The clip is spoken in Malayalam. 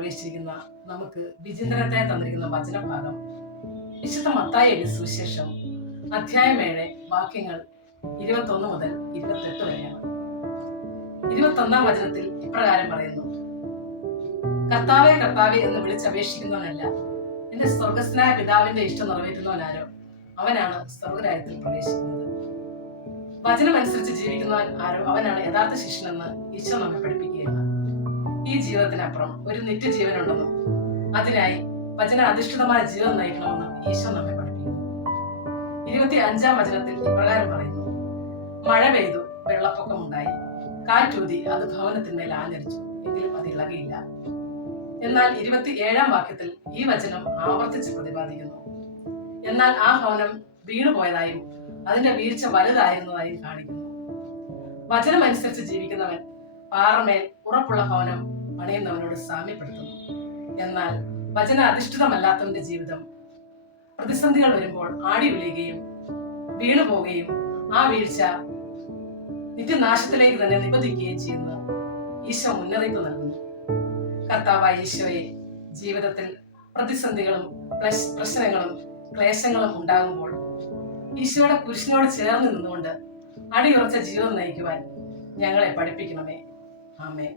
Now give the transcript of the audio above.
പ്രവേശിച്ചിരിക്കുന്ന നമുക്ക് വിചിന്തനത്തെ തന്നിരിക്കുന്ന വചനഭാഗം വിശുദ്ധ മത്തായി എഴുതിയ സുവിശേഷം അധ്യായം 7 വാക്യങ്ങൾ 21 മുതൽ 28 വരെയാണ്. 21-ാം വചനത്തിൽ ഇപ്രകാരം പറയുന്നു: കർത്താവേ കർത്താവേ എന്ന് വിളിച്ചപേക്ഷിക്കുന്നവനല്ല, എന്റെ സ്വർഗസ്ഥനായ പിതാവിന്റെ ഇഷ്ടം നിറവേറ്റുന്നവനാരോ അവനാണ് സ്വർഗരാജ്യത്തിൽ പ്രവേശിക്കുന്നത്. വചനമനുസരിച്ച് ജീവിക്കുന്നവൻ ആരോ അവനാണ് യഥാർത്ഥ ശിഷ്യനെന്ന് ഈശോ നമ്മെ പഠിപ്പിക്കുകയാണ്. ഈ ജീവിതത്തിനപ്പുറം ഒരു നിത്യജീവനുണ്ടെന്നും അതിനായി വചനാധിഷ്ഠിതമായ ജീവിതം നയിക്കണമെന്നും ഈശോ നമ്മെ പഠിപ്പിക്കുന്നു. 25-ാം വചനത്തിൽ ഇപ്രകാരം പറയുന്നു: മഴ പെയ്തു, വെള്ളപ്പൊക്കമുണ്ടായി, കാറ്റൂതി, അത് ഭവനത്തിന്മേൽ ആഞ്ഞടിച്ചു, എങ്കിലും അത് ഇളകിയില്ല. എന്നാൽ 27-ാം വാക്യത്തിൽ ഈ വചനം ആവർത്തിച്ച് പ്രതിപാദിക്കുന്നു: എന്നാൽ ആ ഭവനം വീണുപോയതായും അതിന്റെ വീഴ്ച വലുതായിരുന്നതായും കാണിക്കുന്നു. വചനമനുസരിച്ച് ജീവിക്കുന്നവൻ പാറമേൽ ഉറപ്പുള്ള ഭവനം പണിയുന്നവനോട് സാമ്യപ്പെടുത്തുന്നു. എന്നാൽ വചന അധിഷ്ഠിതമല്ലാത്തവന്റെ ജീവിതം പ്രതിസന്ധികൾ വരുമ്പോൾ ആടി വിളിയുകയും വീണുപോവുകയും ആ വീഴ്ച നിത്യനാശത്തിലേക്ക് തന്നെ നിബന്ധിക്കുകയും ചെയ്യുന്ന ഈശോ മുന്നറിയിപ്പ് നൽകുന്നു. കർത്താവായ ഈശോയെ, ജീവിതത്തിൽ പ്രതിസന്ധികളും പ്രശ്നങ്ങളും ക്ലേശങ്ങളും ഉണ്ടാകുമ്പോൾ ഈശോയുടെ കുരിശിനോട് ചേർന്ന് നിന്നുകൊണ്ട് അടിയുറച്ച ജീവിതം നയിക്കുവാൻ ഞങ്ങളെ പഠിപ്പിക്കണമേ. ആമേൻ.